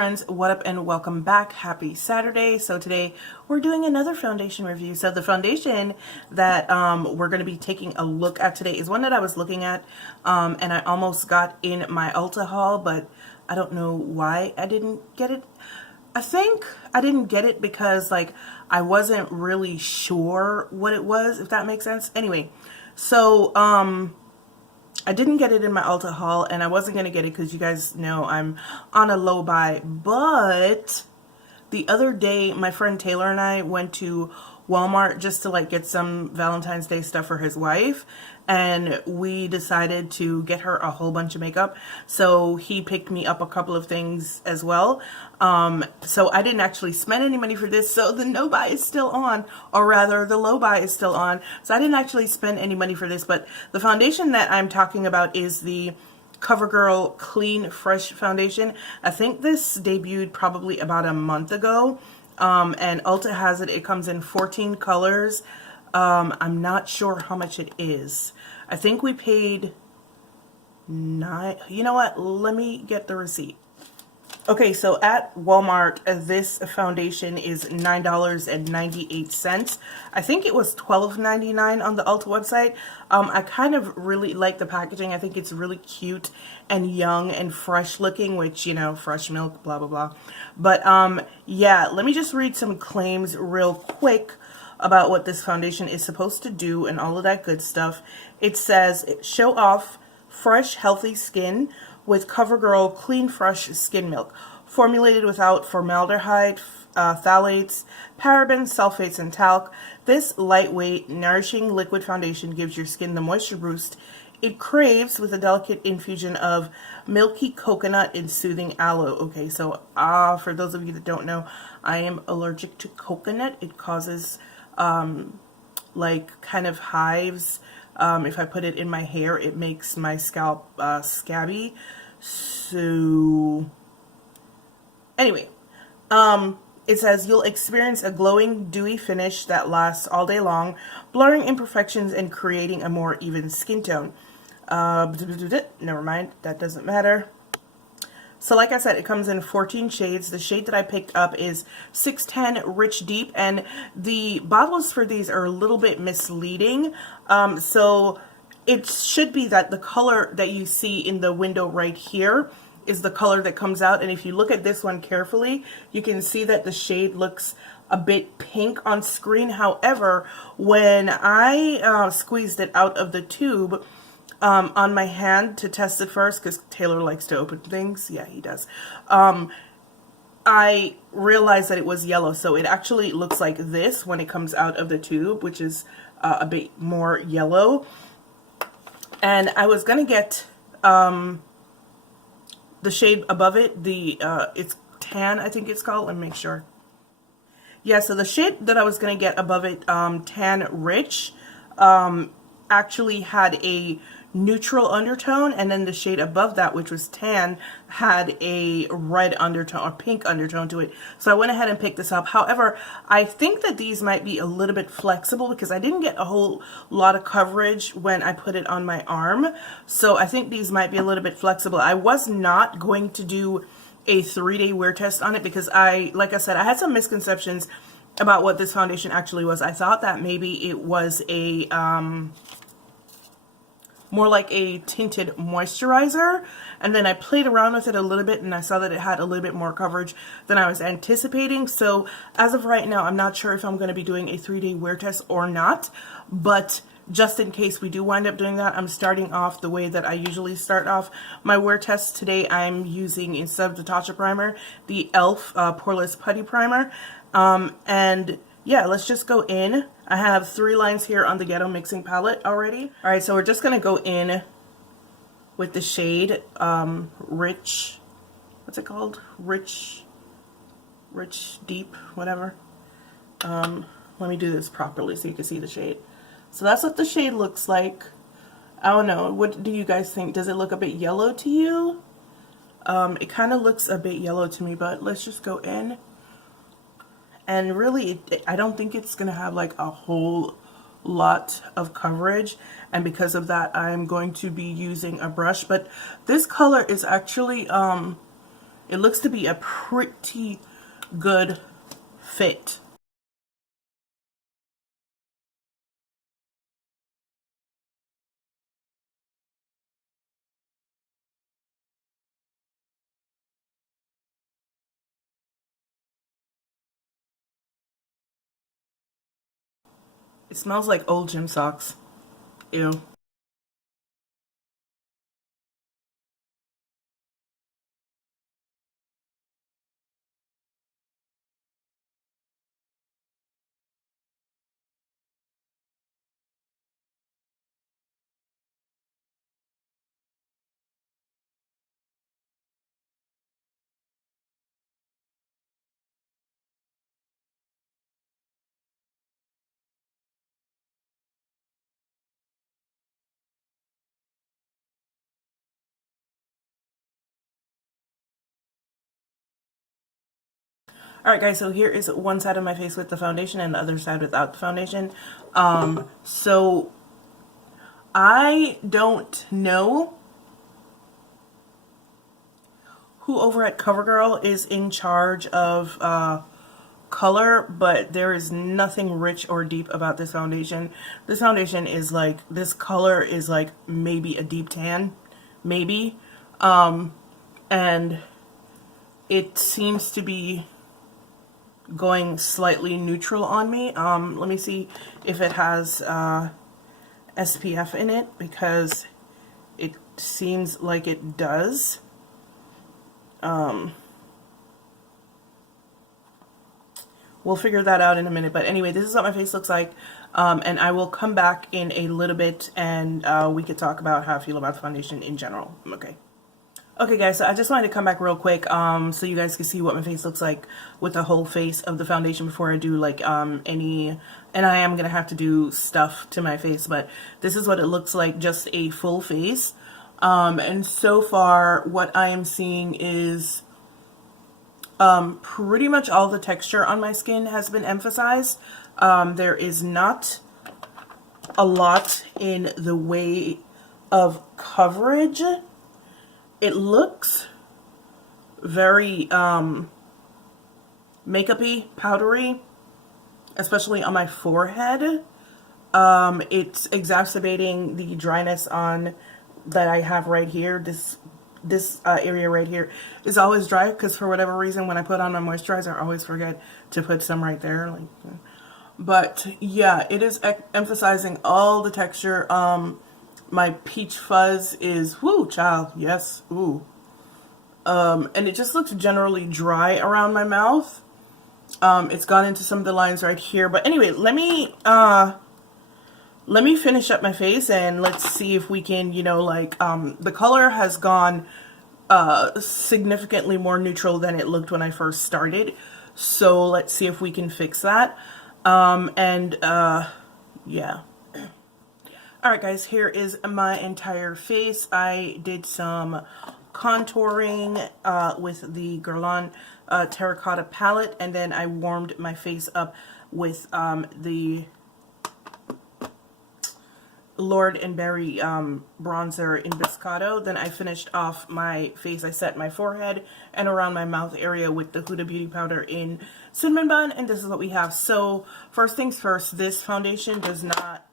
friends, what up and welcome back. Happy Saturday. So today we're doing another foundation review. So the foundation that we're going to be taking a look at today is one that I was looking at and I almost got in my Ulta haul, but I don't know why I didn't get it. I think I didn't get it because like I wasn't really sure what it was, if that makes sense. Anyway, so I didn't get it in my Ulta haul, and I wasn't going to get it because you guys know I'm on a low buy. But the other day, my friend Taylor and I went to Walmart just to like get some Valentine's Day stuff for his wife, and we decided to get her a whole bunch of makeup. So he picked me up a couple of things as well. So I didn't actually spend any money for this, so the no buy is still on, or rather the low buy is still on. So I didn't actually spend any money for this, but the foundation that I'm talking about is the Covergirl Clean Fresh Foundation. I think this debuted probably about a month ago, and Ulta has it. It comes in 14 colors. I'm not sure how much it is. I think we paid $9. You know what? Let me get the receipt. Okay, so at Walmart, this foundation is $9.98. I think it was $12.99 on the Ulta website. I kind of really like the packaging. I think it's really cute and young and fresh looking, which, you know, fresh milk, blah, blah, blah. But, yeah, let me just read some claims real quick about what this foundation is supposed to do and all of that good stuff. It says, show off fresh, healthy skin with Covergirl Clean Fresh Skin Milk, formulated without formaldehyde, phthalates, parabens, sulfates, and talc. This lightweight, nourishing liquid foundation gives your skin the moisture boost it craves with a delicate infusion of milky coconut and soothing aloe. Okay, so for those of you that don't know, I am allergic to coconut. It causes like kind of hives. If I put it in my hair, it makes my scalp scabby. So anyway, it says you'll experience a glowing, dewy finish that lasts all day long, blurring imperfections and creating a more even skin tone. Never mind, that doesn't matter. So like I said, it comes in 14 shades. The shade that I picked up is 610 Rich Deep, and the bottles for these are a little bit misleading. So it should be that the color that you see in the window right here is the color that comes out, and if you look at this one carefully, you can see that the shade looks a bit pink on screen. However, when I squeezed it out of the tube on my hand to test it first, because Taylor likes to open things, yeah, he does, I realized that it was yellow. So it actually looks like this when it comes out of the tube, which is a bit more yellow. And I was gonna get the shade above it, it's tan, I think it's called. Let me make sure. Yeah, so the shade that I was going to get above it, Tan Rich, actually had a neutral undertone, and then the shade above that, which was tan, had a red undertone or pink undertone to it. So I went ahead and picked this up. However, I think that these might be a little bit flexible because I didn't get a whole lot of coverage when I put it on my arm. So I think these might be a little bit flexible. I was not going to do a 3-day wear test on it because like I said, I had some misconceptions about what this foundation actually was. I thought that maybe it was a more like a tinted moisturizer, and then I played around with it a little bit and I saw that it had a little bit more coverage than I was anticipating. So as of right now, I'm not sure if I'm going to be doing a 3-day wear test or not, but just in case we do wind up doing that, I'm starting off the way that I usually start off my wear test. Today I'm using, instead of the Tatcha primer, the e.l.f. Poreless Putty primer, and yeah, let's just go in. I have 3 lines here on the Ghetto Mixing palette already. All right, so we're just gonna go in with the shade Rich, what's it called? Rich Deep, whatever. Let me do this properly so you can see the shade. So that's what the shade looks like. I don't know, what do you guys think? Does it look a bit yellow to you? It kind of looks a bit yellow to me, but let's just go in. And really, I don't think it's going to have like a whole lot of coverage, and because of that I'm going to be using a brush. But this color is actually it looks to be a pretty good fit. It smells like old gym socks. Ew. Alright guys, so here is one side of my face with the foundation and the other side without the foundation. So I don't know who over at Covergirl is in charge of color, but there is nothing rich or deep about this foundation. This foundation is like, this color is like maybe a deep tan, maybe. And it seems to be going slightly neutral on me. Let me see if it has SPF in it, because it seems like it does. We'll figure that out in a minute, but anyway, this is what my face looks like, and I will come back in a little bit and we could talk about how I feel about the foundation in general. Okay guys, so I just wanted to come back real quick so you guys can see what my face looks like with the whole face of the foundation before I do like any, and I am gonna have to do stuff to my face, but this is what it looks like, just a full face. And so far what I am seeing is pretty much all the texture on my skin has been emphasized. There is not a lot in the way of coverage. It looks very makeup-y, powdery, especially on my forehead. It's exacerbating the dryness on that I have right here. This area right here is always dry because for whatever reason when I put on my moisturizer I always forget to put some right there. But yeah, it is emphasizing all the texture. My peach fuzz is, whoo, child, yes, ooh. And it just looks generally dry around my mouth. It's gone into some of the lines right here. But anyway, let me finish up my face and let's see if we can, you know, like, the color has gone significantly more neutral than it looked when I first started. So let's see if we can fix that. Yeah. Alright guys, here is my entire face. I did some contouring with the Guerlain Terracotta palette, and then I warmed my face up with the Lord and Berry bronzer in Biscotto. Then I finished off my face. I set my forehead and around my mouth area with the Huda Beauty powder in Cinnamon Bun, and this is what we have. So first things first, this foundation does not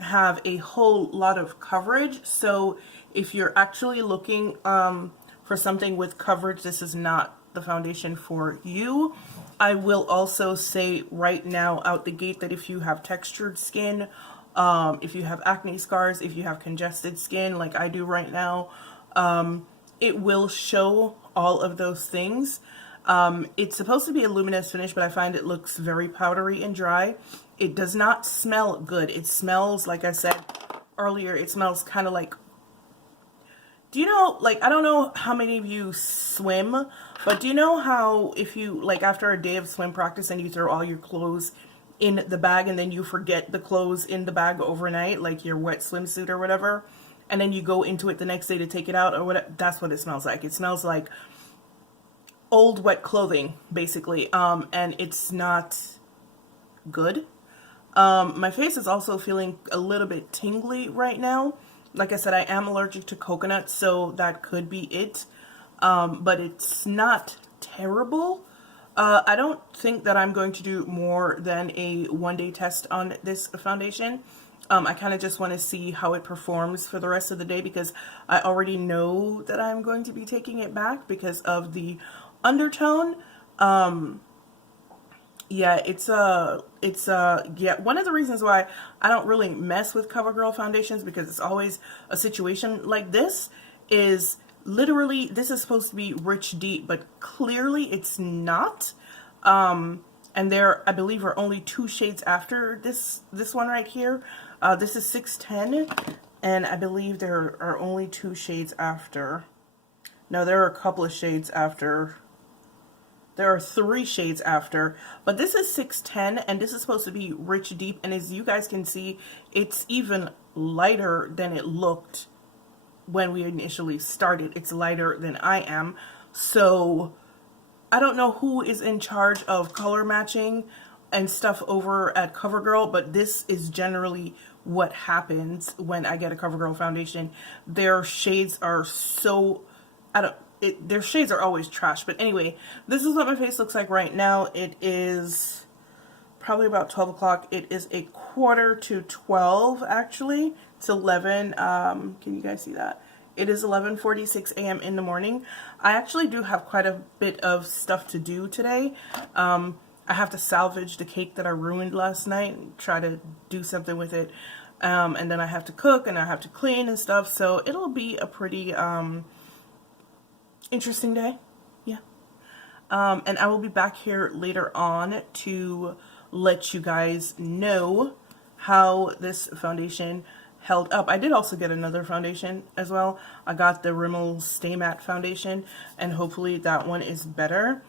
have a whole lot of coverage, so if you're actually looking for something with coverage, this is not the foundation for you. I will also say right now out the gate that if you have textured skin, if you have acne scars, if you have congested skin like I do right now, it will show all of those things. It's supposed to be a luminous finish, but I find it looks very powdery and dry. It does not smell good. It smells, like I said earlier, it smells kind of like, do you know, like, I don't know how many of you swim, but do you know how if you, like, after a day of swim practice and you throw all your clothes in the bag and then you forget the clothes in the bag overnight, like your wet swimsuit or whatever, and then you go into it the next day to take it out or whatever? That's what it smells like. It smells like old wet clothing, basically, and it's not good. My face is also feeling a little bit tingly right now. Like I said, I am allergic to coconut, so that could be it. but it's not terrible. I don't think that I'm going to do more than a one-day test on this foundation. I kind of just want to see how it performs for the rest of the day, because I already know that I'm going to be taking it back because of the undertone. Yeah, yeah, one of the reasons why I don't really mess with CoverGirl foundations, because it's always a situation like this, is literally this is supposed to be rich deep, but clearly it's not. And there, I believe, are only 2 shades after this one right here. This is 610, and I believe there are only 2 shades after. No, there are a couple of shades after. There are 3 shades after, but this is 610, and this is supposed to be rich deep, and as you guys can see, it's even lighter than it looked when we initially started. It's lighter than I am, so I don't know who is in charge of color matching and stuff over at CoverGirl, but this is generally what happens when I get a CoverGirl foundation. Their shades are so, their shades are always trash. But anyway, this is what my face looks like right now. It is probably about 12 o'clock. It is a quarter to 12, actually. It's 11. Can you guys see that? It is 11:46 a.m. in the morning. I actually do have quite a bit of stuff to do today. I have to salvage the cake that I ruined last night and try to do something with it. And then I have to cook and I have to clean and stuff. So it'll be a pretty interesting day. Yeah. And I will be back here later on to let you guys know how this foundation held up. I did also get another foundation as well. I got the Rimmel Stay Matte foundation, and hopefully that one is better.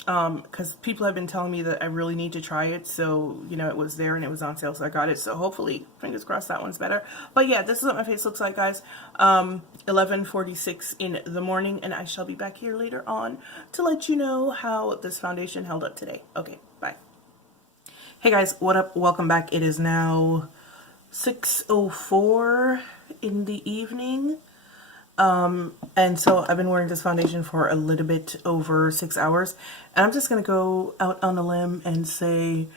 Because people have been telling me that I really need to try it, so you know, it was there and it was on sale, so I got it. So hopefully, fingers crossed, that one's better. But yeah, this is what my face looks like, guys. 11:46 in the morning, and I shall be back here later on to let you know how this foundation held up today. Okay, bye. Hey guys, what up? Welcome back. It is now 6:04 in the evening. And so I've been wearing this foundation for a little bit over 6 hours, and I'm just going to go out on a limb and say,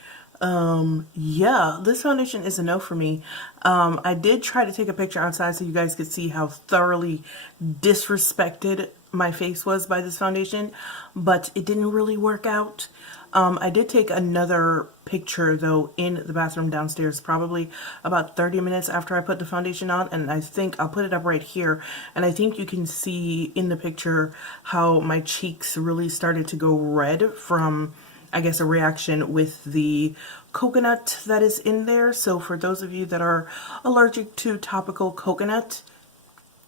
yeah, this foundation is a no for me. I did try to take a picture outside so you guys could see how thoroughly disrespected my face was by this foundation, but it didn't really work out. I did take another picture though in the bathroom downstairs, probably about 30 minutes after I put the foundation on, and I think I'll put it up right here, and I think you can see in the picture how my cheeks really started to go red from, I guess, a reaction with the coconut that is in there. So for those of you that are allergic to topical coconut,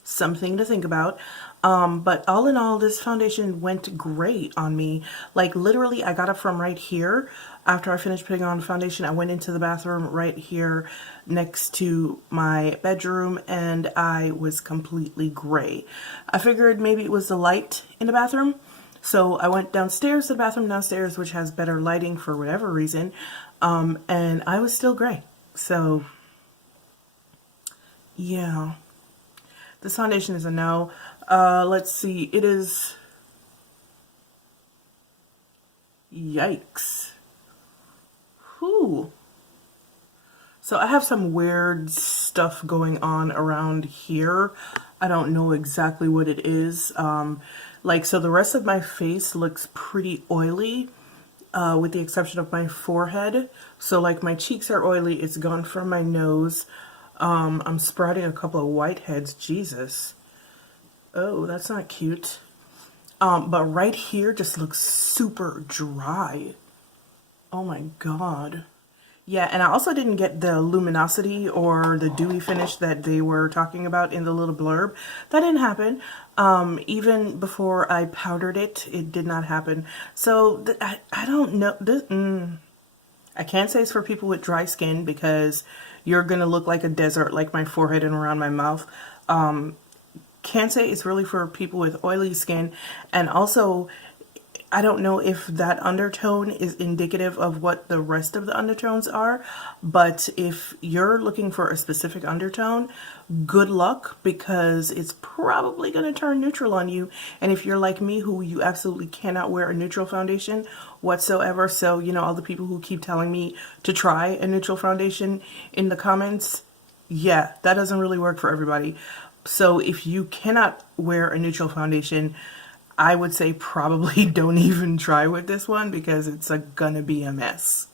something to think about. But all in all, this foundation went great on me. Like literally, I got up from right here. After I finished putting on the foundation, I went into the bathroom right here next to my bedroom, and I was completely gray. I figured maybe it was the light in the bathroom. So I went downstairs to the bathroom downstairs, which has better lighting for whatever reason. And I was still gray. So yeah, this foundation is a no. Let's see, it is, yikes. Whew. So I have some weird stuff going on around here. I don't know exactly what it is. Like, so the rest of my face looks pretty oily, with the exception of my forehead. So like my cheeks are oily, it's gone from my nose. I'm sprouting a couple of whiteheads, Jesus. Oh, that's not cute. But right here just looks super dry. Oh my God. Yeah, and I also didn't get the luminosity or the dewy finish that they were talking about in the little blurb. That didn't happen. Even before I powdered it, it did not happen. So I don't know. I can't say it's for people with dry skin, because you're going to look like a desert, like my forehead and around my mouth. Can't say it's really for people with oily skin. And also, I don't know if that undertone is indicative of what the rest of the undertones are, but if you're looking for a specific undertone, good luck, because it's probably going to turn neutral on you. And if you're like me, who you absolutely cannot wear a neutral foundation whatsoever, so you know, all the people who keep telling me to try a neutral foundation in the comments, yeah, that doesn't really work for everybody. So if you cannot wear a neutral foundation, I would say probably don't even try with this one, because it's gonna be a mess.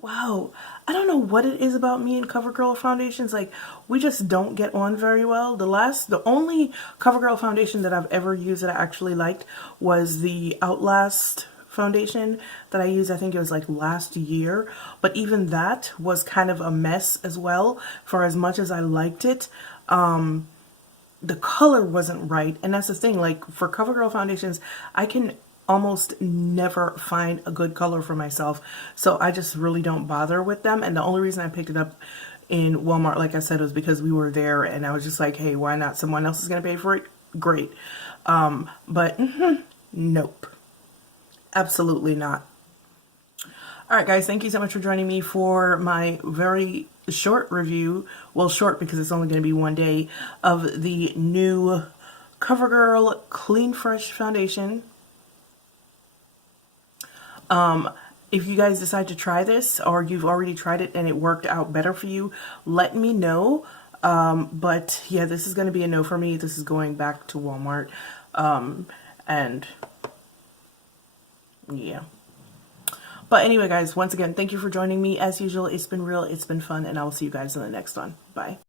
Wow, I don't know what it is about me and CoverGirl foundations. Like, we just don't get on very well. The only CoverGirl foundation that I've ever used that I actually liked was the Outlast foundation that I used. I think it was like last year, but even that was kind of a mess as well. For as much as I liked it, the color wasn't right. And that's the thing, like for CoverGirl foundations, I can almost never find a good color for myself, so I just really don't bother with them. And the only reason I picked it up in Walmart, like I said, was because we were there, and I was just like, hey, why not? Someone else is gonna pay for it, great. But nope, absolutely not. All right, guys, thank you so much for joining me for my very short review. Well, short because it's only going to be one day, of the new CoverGirl Clean Fresh foundation. If you guys decide to try this, or you've already tried it and it worked out better for you, let me know. But yeah, this is going to be a no for me. This is going back to Walmart. And yeah. But anyway, guys, once again, thank you for joining me. As usual, it's been real, it's been fun, and I will see you guys in the next one. Bye.